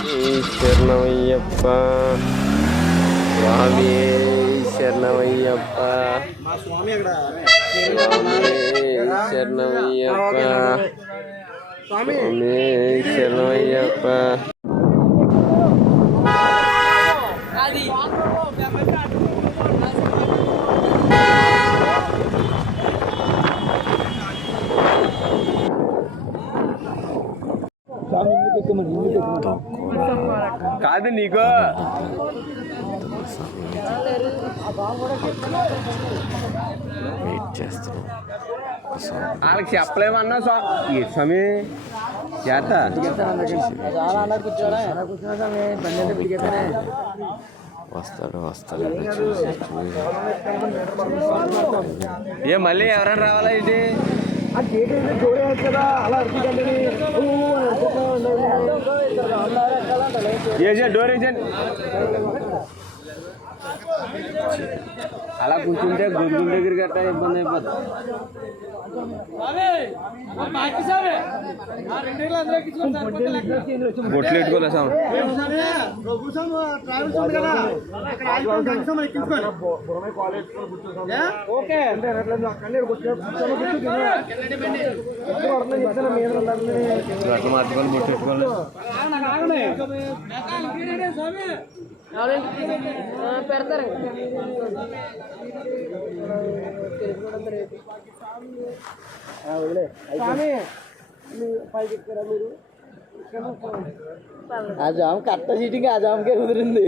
శరణమయ్యప్ప స్వామి శరణమయ్యప్ప స్వామి శరణమయ్యప్ప స్వామి శరణమయ్యప్ప. కాదు నీకు వెయిట్ చేస్తున్నాం. వాళ్ళకి చెప్పలేమన్నా స్వామి చేత వస్తాడు ఏ మళ్ళీ ఎవరైనా రావాలా ఇది డోర్ వేసండి. అలా కూర్చుంటే గొంతుల దగ్గరికి అట్టా ఇబ్బంది అయిపోతుంది. బొట్లు పెట్టుకోలే సార్ అట్లా మార్చుకోవాలి బొట్లు పెట్టుకోవాలి. పెడతారు ఆ జామ్ కట్ట సీటింగ్ ఆ జామ్కే కుదిరింది.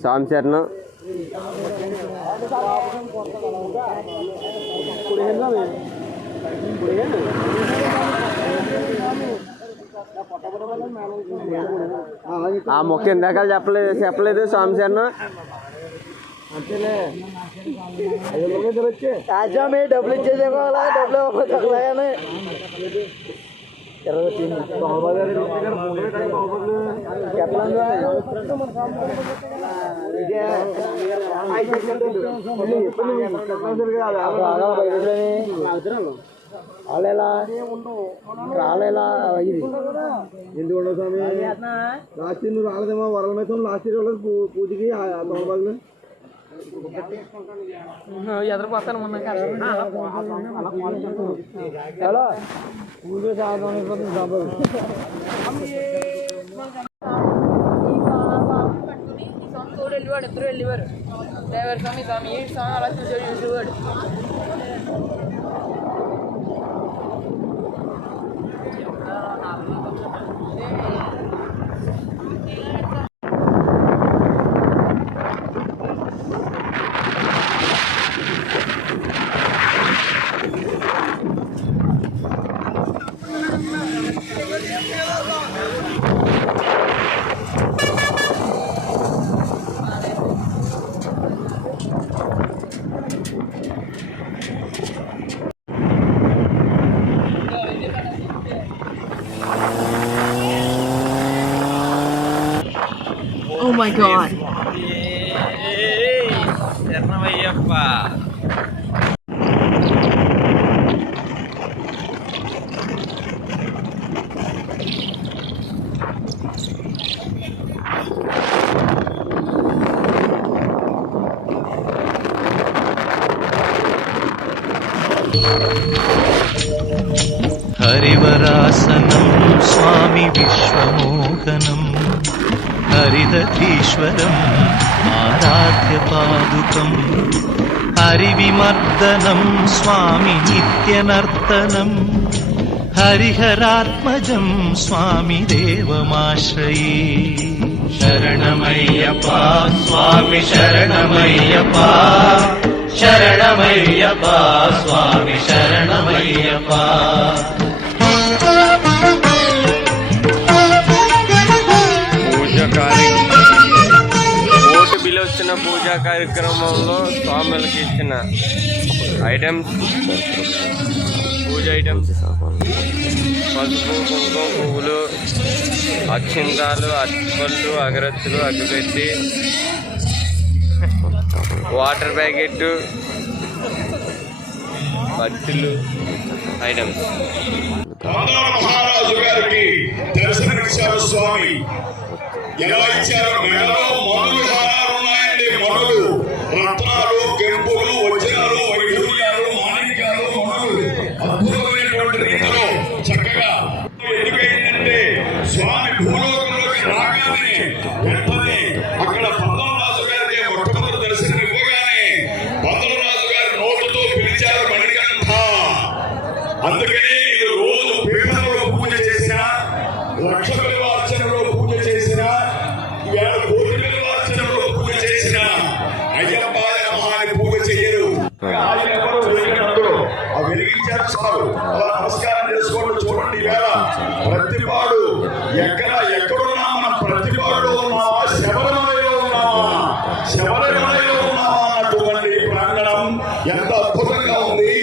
స్వామి చరణం ఆ మొక్క ఇందాక చెప్పలేదు స్వామి చరణం. ఆజామే డబ్బులు ఇచ్చేసేవాళ్ళ డబ్బులు తగలాయని రాలేలా ఇది ఎందుకు ఉండవు స్వామి? లాస్ట్ ఇయర్ నువ్వు రాలేదేమో వరల మీద లాస్ట్ ఇయర్ పూజకి తోమబాగులు ఎదురుపోతాను మొన్న హలో పూజ సాధన తోడు వెళ్ళివాడు ఇద్దరు వెళ్ళివారు డ్రైవర్ స్వామి స్వామి ఈ స్వామి అలా చూసేవాడు. Oh my God. శరణమయ్యప్ప హరివరాసనం స్వామి విశ్వమోహనం హరిదధీశ్వరం ఆరాధ్య పాదుకం హరివిమర్దనం స్వామి నిత్యనర్తనం హరిహరాత్మజం స్వామి దేవమాశ్రయే. శరణమయ్యప్ప స్వామి శరణమయ్యప్ప శరణమయ్యప్ప స్వామి శరణమయ్యప్ప. ఓటు బిల్ వచ్చిన పూజా కార్యక్రమంలో స్వాములకి ఇచ్చిన ఐటమ్స్ పూజ ఐటమ్స్ పసుపు కుంకుమ పువ్వులు అక్షింతాలు అరటిపళ్ళు అగరత్తులు అగ్గిపెట్టి వాటర్ ప్యాకెట్ బట్టలు ఐటమ్స్ గారికి దర్శనమిచ్చారు స్వామి. ఎలా ఇచ్చారు? మెడలో మనులు హారాలు ఉన్నాయండి. మనులు, రత్నాలు, కెంపులు, వజ్రాలు, వైఢూర్యాలు, మాణిక్యాలు, మనులు అద్భుతమైనటువంటి రీతిలో చక్కగా. ఎందుకైందంటే స్వామి భూలోకంలోకి రాగానే వెంటనే అక్కడ పందలరాజు గారికి మొట్టమొదటి దర్శనం ఇవ్వగానే పందలరాజు గారి నోటుతో పిలిచారు మణికంఠ. అందుకనే ఇది రోజు పీఠంలో పూజ చేసిన, లక్ష బిల్వార్చనలో పూజ చేసిన, 1000 కోటి బిల్వార్చనలో పూజ చేసిన అయ్యప్ప అని పూజ చేయరు. ఆయన ఎవరు వెలిగినప్పుడు ఆ వెలిగించారు చాలు. అలా నమస్కారం చేసుకోండి. చూడండి, ఈవేళ ప్రతిపాడు ఎక్కడున్నా మనం ప్రతిపాడులో ఉన్నావా, శబరిమలలో ఉన్నావా, శబరిమలలో ఉన్నావా అన్నటువంటి ప్రాంగణం ఎంత అద్భుతంగా ఉంది.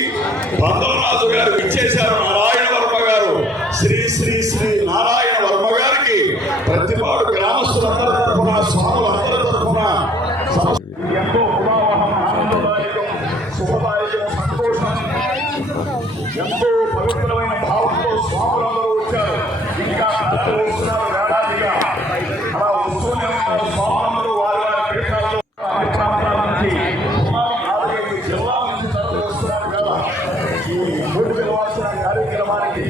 పందలరాజు గారు ఇచ్చేశారు. నారాయణ వర్మ గారు, శ్రీ శ్రీ శ్రీ నారాయణ వర్మ గారికి ప్రతిపాడు గ్రామస్తులందరి తరఫున, స్వాములందరి తరఫున ఎంతో ఉదాహరణ, ఆనందదాయకం, శుభదాయకం, సంతోషం, ఎంతో పవిత్రమైన భావంతో స్వాములందరూ వచ్చారు. ఇంకా అందరూ వస్తున్నారు వేలాదిగా. అలా వస్తూనే ఉన్నారు స్వాములందరూ వారి వారి పీఠాల్లో అన్ని ప్రాంతాల నుంచి, 4-5 జిల్లాల నుంచి తరలి వస్తున్నారు కదా ఈ మూడు పిలవాల్సిన కార్యక్రమానికి.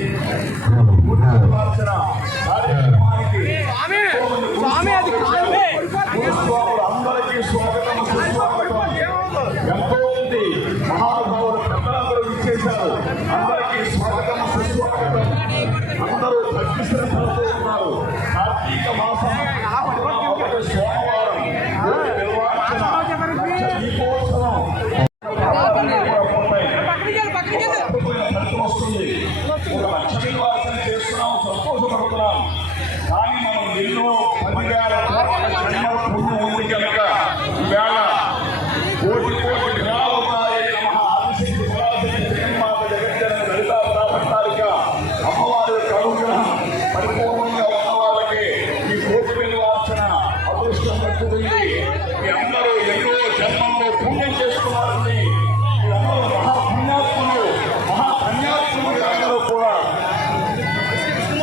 అందరికీ స్వాగతం, సుస్వాగతం. ఎంతో మంది మహానుభావులు పెద్దలందరూ ఇచ్చేశారు. అందరికీ స్వాగతం, సుస్వాగతం. అందరూ భక్తి శ్రద్ధలతో ఉన్నారు. కార్తీక మాసం మొదటి సోమవారం నిర్వహించిన దీపోత్సవం వస్తుంది. ఒక లక్ష్మీ వాసన చేస్తున్నాం, సంతోషపడుతున్నాం. కానీ మనం ఎన్నో 10,000 జన్మల పుణ్యం ఉంది కనుక ఈవేళ కోటి వినాలు ఉన్నాయి. ఆదిశక్తి పరాశక్తి జగన్మాత జగజ్జనని లలితా ప్రాపంచాలిక అమ్మవారి యొక్క అనుగ్రహం పరిపూర్ణంగా ఉన్న వాళ్ళకి ఈ కోటి విలువార్చన అదృష్టం దక్కుతుంది. మీ అందరూ ఎన్నో జన్మంలో పుణ్యం చేసుకున్నారండి. మీరందరూ మహాపుణ్యాత్ములు, మహాధన్యాత్ములు. అందరూ కూడా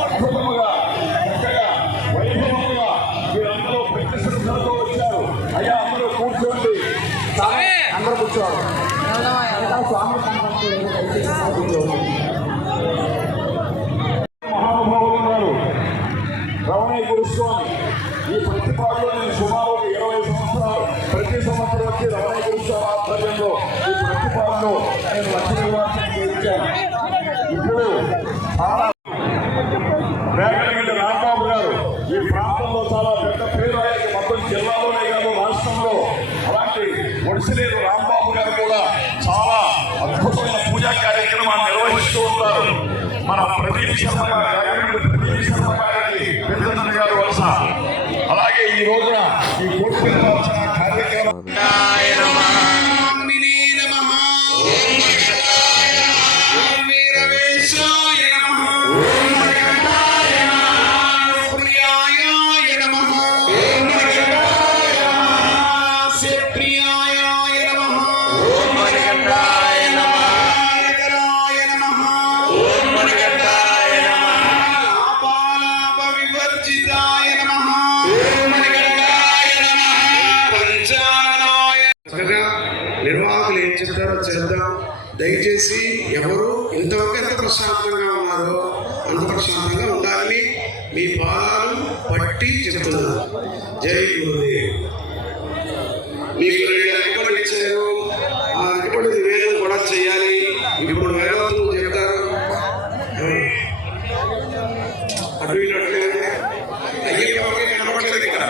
అద్భుతముగా, చక్కగా, వైభవముగా మీరందరూ ప్రతి శ్రద్ధలతో వచ్చారు. అయ్యా అందరూ కూర్చోండి. అందరూ కూర్చోవాలి. మహానుభావులు ఉన్నారు. రమణయ్య గురుస్వామి ఈ ప్రతిపాడులో నేను సుమారు 20 సంవత్సరాలు ప్రతి సంవత్సరం వచ్చి రమణయ్య గురుస్వామి ఆధ్వర్యంలో ఈ ప్రతిపాడులో నేను లక్ష్మీ నివాసం చేయించాను. ఇప్పుడు రేగడిగడ్డ రాంబాబు గారు ఈ ప్రాంతంలో చాలా పెద్ద పేరు, ఆయనకి మొత్తం జిల్లాలోనే కాదు రాష్ట్రంలో. అలాంటి ఒడిసిలేరు రాంబాబు గారు కూడా చాలా అద్భుతమైన పూజా కార్యక్రమాన్ని నిర్వహిస్తూ ఉంటారు. మన ప్రదీప్ శర్మ గారికి పెద్దన్న గారు వలస. అలాగే ఈ రోజున ఈ కోటి కార్యక్రమం నిర్వాహకులు ఏం చెప్తారో చేద్దాం. దయచేసి ఎవరు ఇంతవరకు ఎంత ప్రశాంతంగా ఉన్నారో అంత ప్రశాంతంగా ఉండాలని మీ పాదాలు పట్టి చెప్తున్నారు. జై గురుదేవ్. మీకు 2 అరటిపళ్ళు ఇచ్చారు. ఆ అరటిపళ్ళు నివేదన కూడా చేయాలి. ఇప్పుడు వేదవంతులు చెప్తారు. అటు ఇటు అయ్యప్ప కనపడలేదు ఇక్కడ.